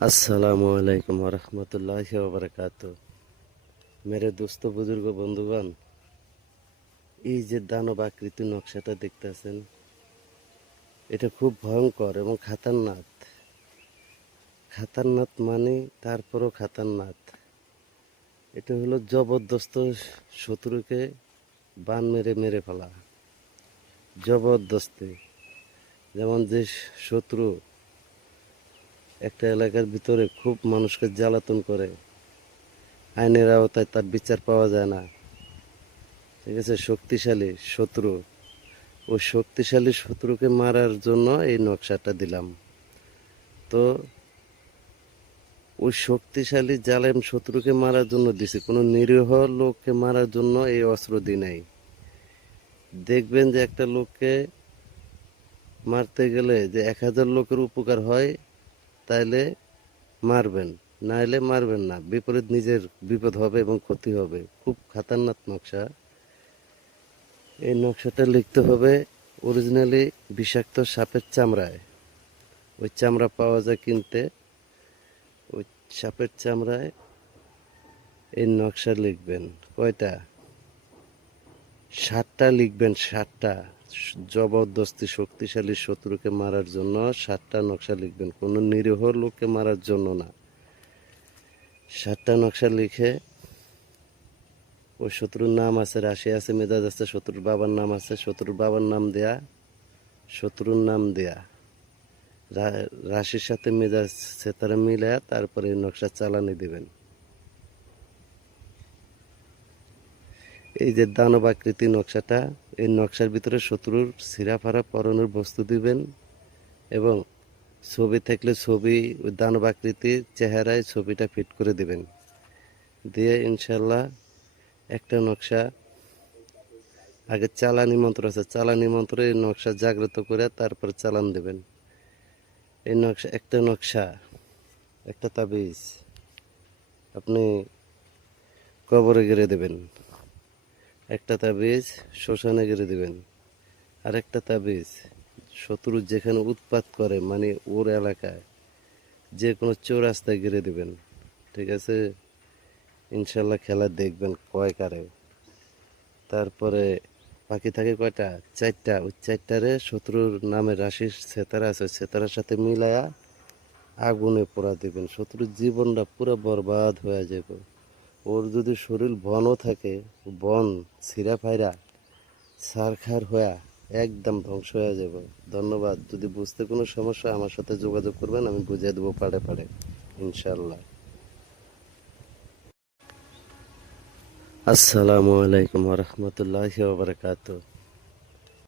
अस्सलामु अलैकुम वरहमतुल्लाहि वबरकातुह। मेरे दोस्तों बुजुर्ग बंधुगण, এই যে দানব আকৃতির নকশাটা দেখতেছেন, এটা খুব ভয়ঙ্কর এবং খাতারনাক। খাতারনাক মানে তারপরও খাতারনাক। এটা হলো জবরদস্ত শত্রুকে বান মেরে মেরে ফেলা। জবরদস্তি, যেমন যে শত্রু একটা এলাকার ভিতরে খুব মানুষকে জ্বালাতন করে, আইনের আওতায় তার বিচার পাওয়া যায় না, ঠিক আছে, শক্তিশালী শত্রু, ওই শক্তিশালী শত্রুকে মারার জন্য এই নকশাটা দিলাম। তো ওই শক্তিশালী জালেম শত্রুকে মারার জন্য দিছি, কোনো নিরীহ লোককে মারার জন্য এই অস্ত্র দিই নাই। দেখবেন যে একটা লোককে মারতে গেলে যে 1000 লোকের উপকার হয়, তাইলে মারবেন, নাইলে মারবেন না। বিপরীত নিজের বিপদ হবে এবং ক্ষতি হবে। খুব খাতারনাক নকশা। এই নকশাটা লিখতে হবে অরিজিনালি বিষাক্ত সাপের চামড়ায়। ওই চামড়া পাওয়া যায় কিনতে। ওই সাপের চামড়ায় এই নকশা লিখবেন। কয়টা? 7টা লিখবেন, 7টা। জবরদস্তি শক্তিশালী শত্রুকে মারার জন্য 7টা নকশা লিখবেন, কোনো নিরীহ লোককে মারার জন্য না। 7টা নকশা লিখে ওই শত্রুর নাম আছে, রাশি আছে, মেজাজ আছে, শত্রুর বাবার নাম আছে, শত্রুর বাবার নাম দেয়া, শত্রুর নাম দেয়া, রাশির সাথে মেজাজ সেতারা মিলে তারপরে এই নকশা চালানি দিবেন। এই যে দানব আকৃতি নকশাটা, এই নকশার ভিতরে শত্রুর ছিঁড়াফাড়া পরনের বস্তু দিবেন এবং ছবি থাকলে ছবি ওই দানব আকৃতির চেহারায় ছবিটা ফিট করে দিবেন। দিয়ে ইনশাল্লাহ একটা নকশা, আগে চালানি মন্ত্র আছে, চালানি মন্ত্রে এই নকশা জাগ্রত করে তারপর চালান দেবেন। এই নকশা, একটা নকশা, একটা তাবিজ আপনি কবরে গেড়ে দেবেন, একটা তাবিজ শ্মশানে গেড়ে দেবেন, আর একটা তাবিজ শত্রু যেখানে উৎপাত করে, মানে ওর এলাকায় যে কোনো চৌরাস্তায় গেড়ে দেবেন। ঠিক আছে, ইনশাল্লাহ খেলা দেখবেন কয় কারে। তারপরে বাকি থাকে কয়টা? 4টা। ওই 4টারে শত্রুর নামে রাশির সেতারা আছে, সেতারার সাথে মিলায়া আগুনে পোড়া দিবেন। শত্রুর জীবনটা পুরো বরবাদ হয়ে যাবে। ওর যদি শরীর বনও থাকে, বন ছিঁড়া ফাইরা সারখার হয়ে একদম ধ্বংস হয়ে যাবে। ধন্যবাদ। যদি বুঝতে কোনো সমস্যা আমার সাথে যোগাযোগ করবেন, আমি বুঝিয়ে দেবো পাড়ে পাড়ে ইনশাল্লাহ। আসসালামু আলাইকুম ওয়া রাহমাতুল্লাহি ওয়া বারাকাতুহু।